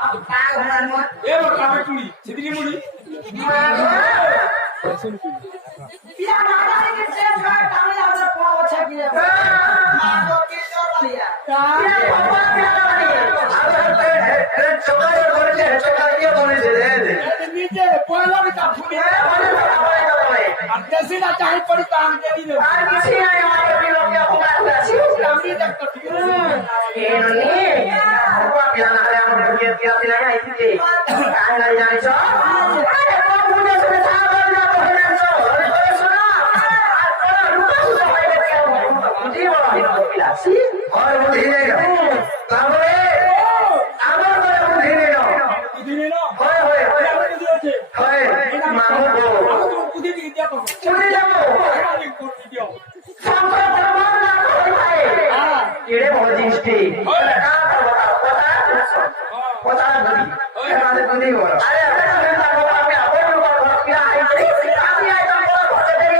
এ বড় আমি টুড়ি সেদিকে মুড়ি পিয়া মারাই के से घर टांगे आदर पाव अच्छा किया मां को के लिया पिया भगवान के अरे चोकाई बोले चोकाई बोले दे नीचे पहला भी काम छुड़ी अब जैसे ना चाहे पड़ी काम दे दी आज किसी ने हमारे भी लोग क्या होगा अच्छी कामड़ी तक कट ये नहीं भगवान के नाम ले हम दुनिया की आती नहीं आई थी काहे नहीं जाने छो अरे बाप मुझे सुने था बोलना तो है ना छो अरे सुना आज कोना रुका सुना है क्या मुझे बोला ही नहीं मिला सी और बुद्धि नहीं तामरे আমার বলে বুদ্ধি নেই দিনে না হয় হয় হয় আমি দিয়েছে হয় মামু গো বুদ্ধি দিয়ে দিয়া করব চলে যাব আমি করে দিও সংসার ধর্ম না হয় ভাই হ্যাঁ এড়ে বড় জিনিসটি হয় কথা নদী আমাদের নদী বড় আরে আমি আপন লোক কি আই আমি আই তো বড় ঘরে দেই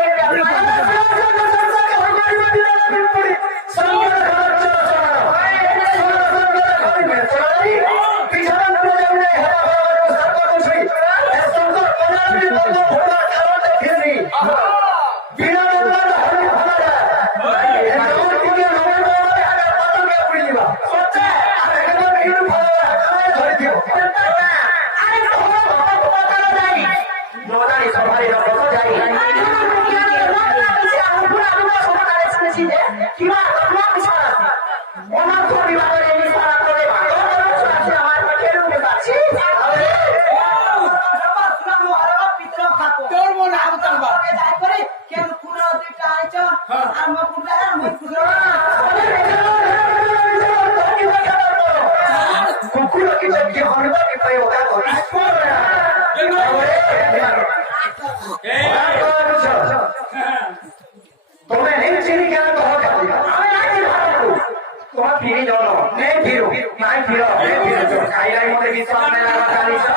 তোর মনে আমতাম বা কুকুর কি যে হরবা কি পায় ওটা করি तुम्हें नहीं चीनी क्या तो हो क्या तुम्हारा फिरी जाओ नहीं फिरो नहीं फिरो नहीं फिरो जो खाई लाई मुझे विश्वास नहीं लगा खाली से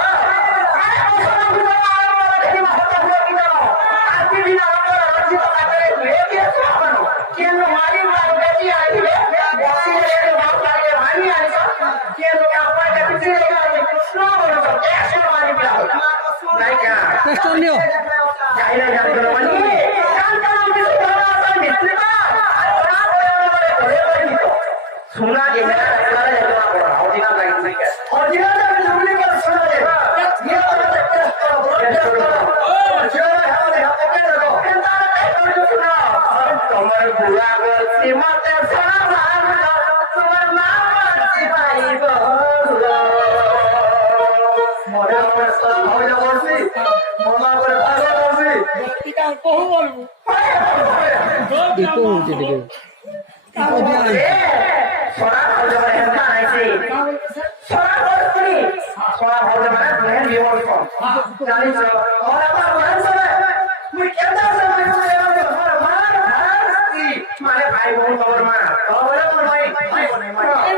सुना जे मेरा रखवाला जब आप ओरिजिनल लाइट नहीं है ओरिजिनल में डुप्लीकेट कर सुना जे ये वाला टेस्ट करो जो है वो ओके करो सुना तुम्हारे बुआ को सीमा ते सुना तुम्हारे नाम सिपाही बोलो मोरे मोरे सब हो जा बोलसी मोला করে ভালো বলছি টিকা কহু বলবো দেখো হচ্ছে দেখো सोना हो जाए है ना ऐसे सोना हो जाए सोना हो जाए मैं भी वो को जानी सो और अब मन से मैं कहता से मैं और मार मारे भाई बहन खबर में और भाई भाई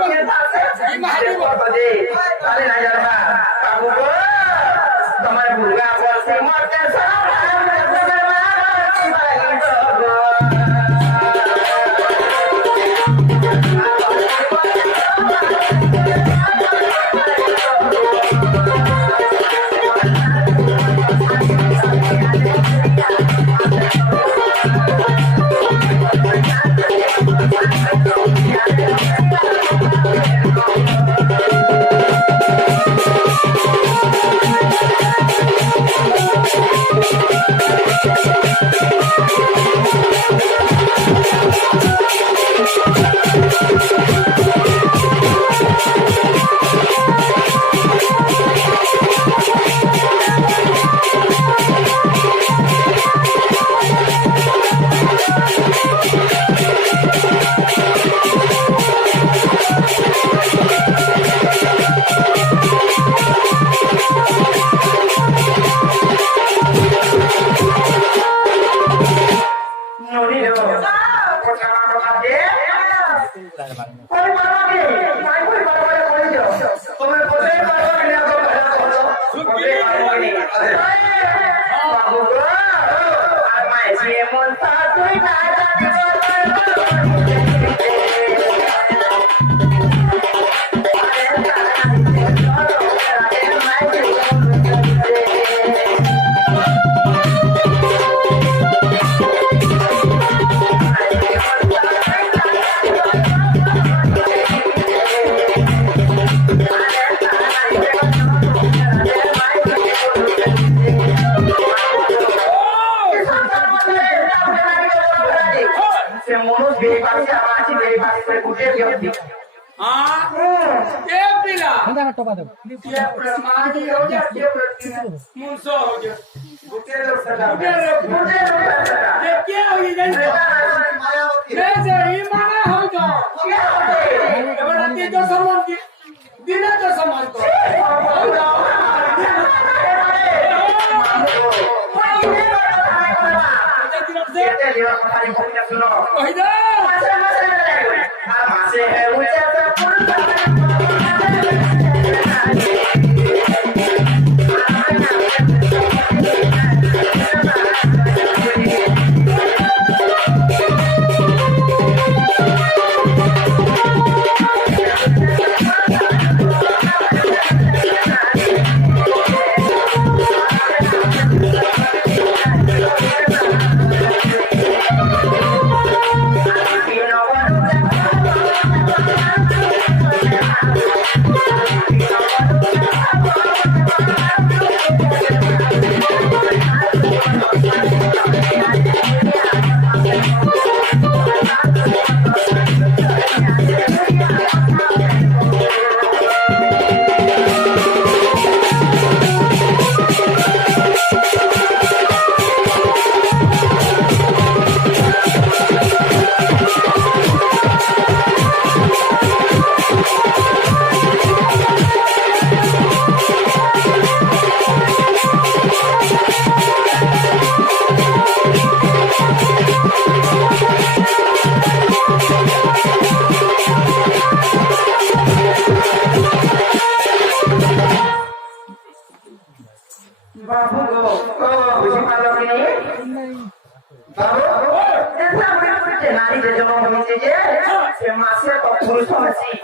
कहता से मारे बहुत बजे अरे ना यार बाबू को तुम्हारे बुलगा को से मारते सारा व्यक्ती हाँ ये पिला हंदा टोपा दे ये प्रमादी हो जा ये मुंसो हो जा गुटे लोग सदा गुटे लोग ये क्या हो ये जानते मैं जो ईमाना हो जो ये बड़ा तीन जो समान की दिन जो समान तो Kita lihat matahari punya suno. वही दो Masih ucap Babu go, buji malu ini. Babu, kita boleh nari berjalan begini je. Masih kok terus masih.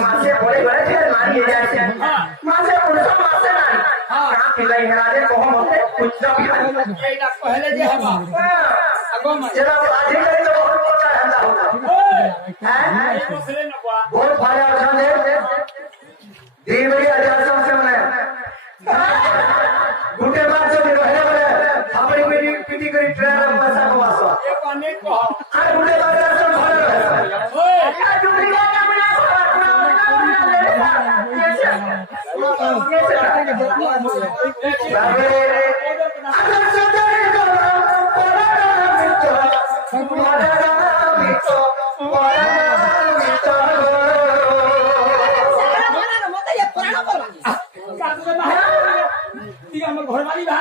Masih boleh je nari je. Masih terus masih nari. Kita ini ada kohon hote, kuch tak ये ना पहले जे हवा अगो में जरा आज करी तो बहुत अच्छा रहता होगा ओए ये मसले न हुआ बहुत भारी आसान है दीवरी आजाद से मैंने गुटे बार से भी रहे बोले हमारी कोई पीटी करी ट्रेन पैसा को वासवा ये पानी को अरे गुटे बार से भरे रहे ओए क्या जुड़ी बात है ठीक हमर घर वाली बा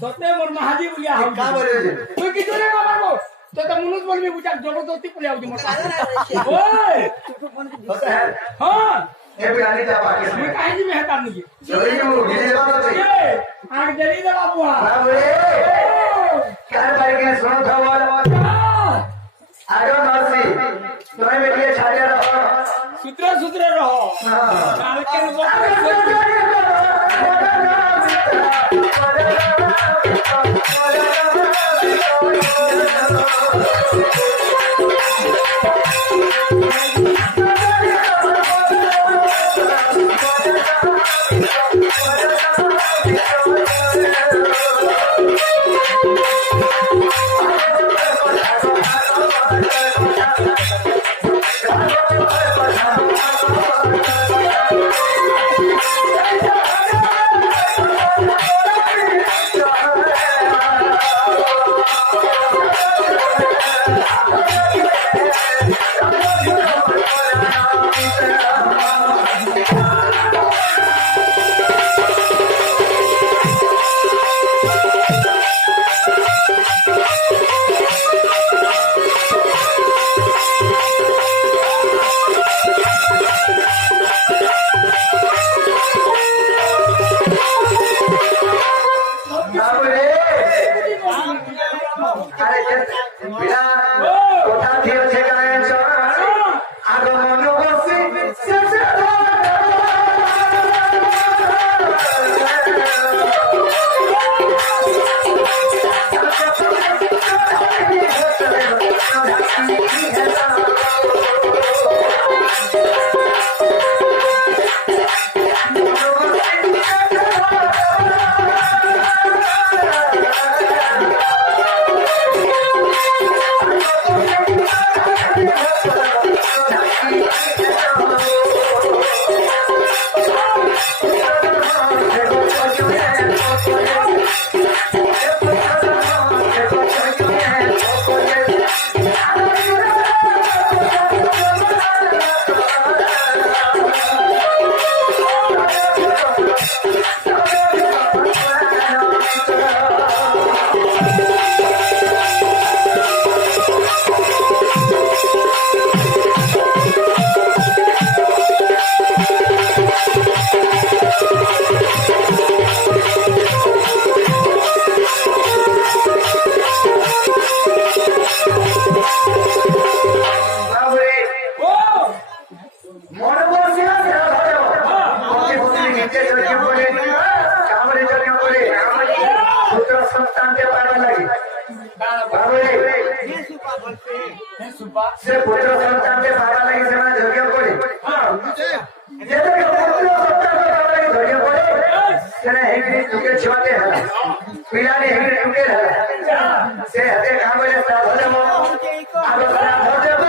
सते मोर महाजी बुलिया हम का बोले तू कितो रे मारबो तो त मुनुस बोल में बुझा जबरदस्ती पुलिया आउदी मोर ओए होता है हां ये बिरानी जा पाके मैं काहे जी में हटा नहीं चोरी की मुर्गी दे बात है ये आग जली दे बाबूआ बाबू कर भाई के सुनो था वाला आगे नरसी तुम्हें मेरे लिए छाड़िया रहो सुधरे सुधरे रहो काल के वो ନିଜେ ଯଜ୍ଞ କରେ କାମରେ ଯଜ୍ଞ କରେ ପୁତ୍ର ସନ୍ତାନଟେ ପାଇବା ଲାଗି ବାବୁରେ ସେ ପୁତ୍ର ସନ୍ତାନଟେ ପାଇବା ଲାଗି ସେମାନେ ଯଜ୍ଞ କରେ ଯେତେବେଳେ ପୁତ୍ର ସନ୍ତାନ ପାଇବା ଲାଗି ଯଜ୍ଞ କରେ ସେଟା ହେଇକି ଟୁକେ ଛୁଆଟେ ହେଲା ପିଲାଟେ ହେଇକି ଟୁକେ ହେଲା ସେ ହାତେ କାମରେ ଶ୍ରାଦ୍ଧ ଦେବ ଆଗ ଶ୍ରାଦ୍ଧ ଦେବ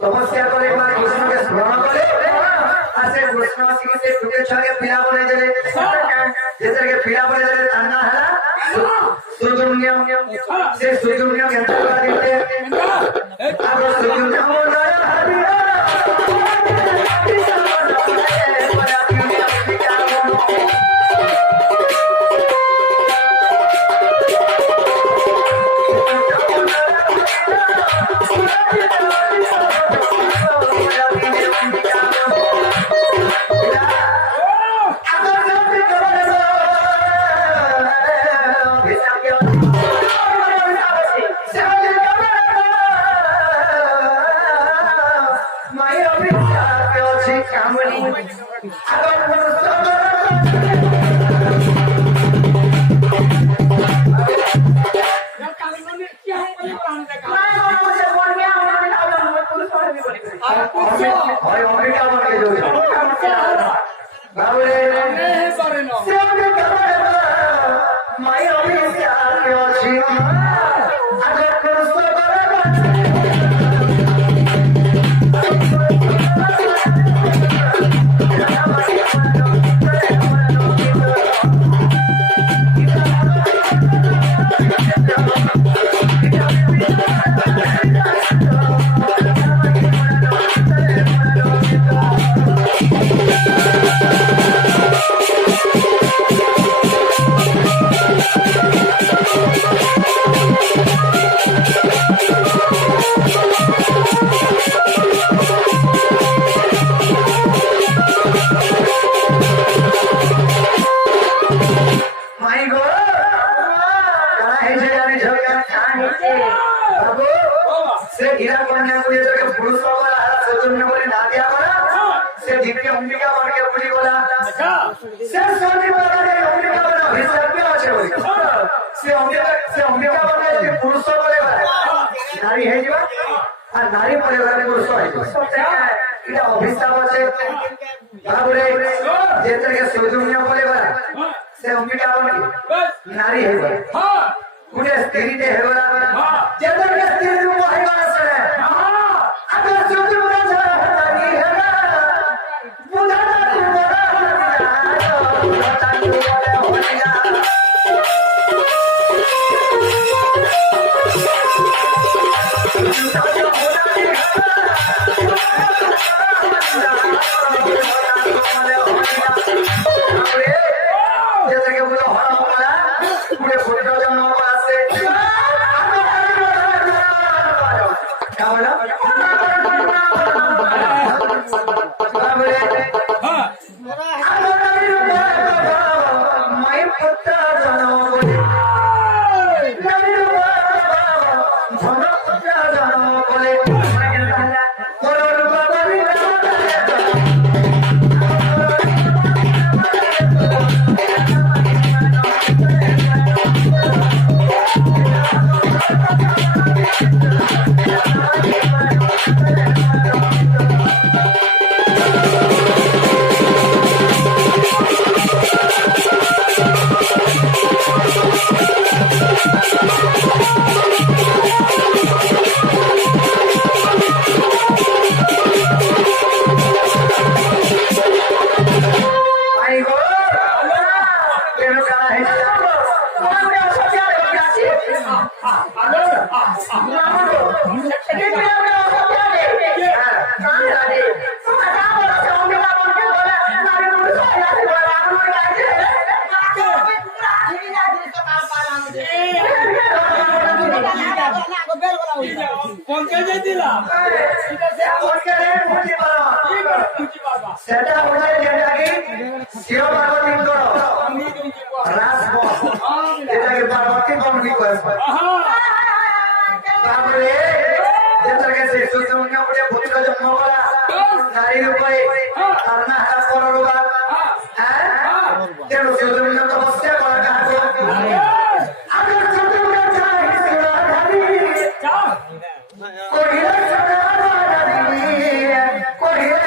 तपस्या करे माने कृष्ण के स्मरण करे आसे कृष्ण के से टुके छके पीला बने देले जैसे के पीला बने देले अन्ना हला सुजुन्य से सुजुन्य के अंतर देते अब सुजुन्य हो गया हरिया ইরা কন্যা করে তোকে পুরুষ বলা সৌজন্য বলে না দিয়া বলা সে দিব্য অম্বিকা বনকে পুরি বলা अच्छा সে সন্ধি বলা অম্বিকা বলা হিসাব কে আছে ওই সে অম্বিকা বনকে যদি পুরুষ বলে নারী হয়ে যাবে আর নারী বলে বলে পুরুষ হয়ে যাবে এটা অভিশাপ আছে তারপরে যে থেকে সৌজন্য বলে বলা সে অম্বিকা বনকে बस নারী হয়ে যাবে हाँ पूरे स्त्री ने है वाला जब तक स्त्री को है वाला से अगर जो जो बना जाए नहीं है ना बुझा ना तू बना बुझा तू वाला हो गया जैसे कि वो हरा वाला पूरे फोटो जमा वाला से क्या बोला हाँ मैं पत्ता जाना बोले पत्ता जाना बोले पंकज दिला সেটা হচ্ছে যেটাকে শিব পার্বতী করো রাস যেটাকে পার্বতী বন্ধি করে তারপরে যেটাকে সে সূর্য উপরে পুত্র জন্ম করা নারীর উপরে কারণা হারা করবা হ্যাঁ তেরো সূর্য তপস্যা করা কাজ আগে সূর্য চাই সুরাধারী কহিলে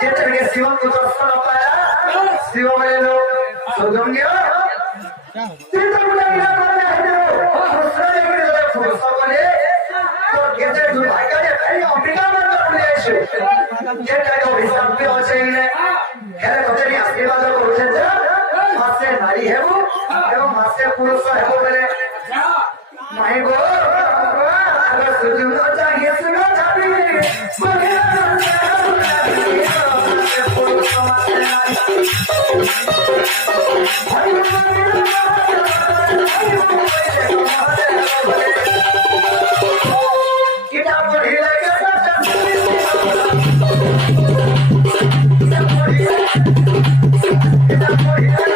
যেটাকে শিব দর্শন পায়া শিব বলে সৌজন্য নারী হেব এবং মাসে পুরুষ হেব বলে মাই গো সূর্য চাহিয়ে সুরা যাবি এটা পড়িলে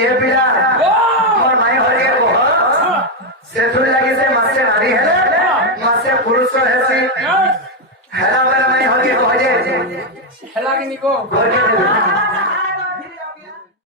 ଏ ପିଲା ମୋର ମାଇଁ ହରିଏ କହ ସେଥିରେ ଲାଗି ସେ ମାସେ ନାରୀ ହେଲେ ମାସେ ପୁରୁଷ ହେସି ହେଲା ବେଲେ ମାଇଁ ହରିଏ କହ ଯେ ହେଲା କି ନିକୋ ଘରକେ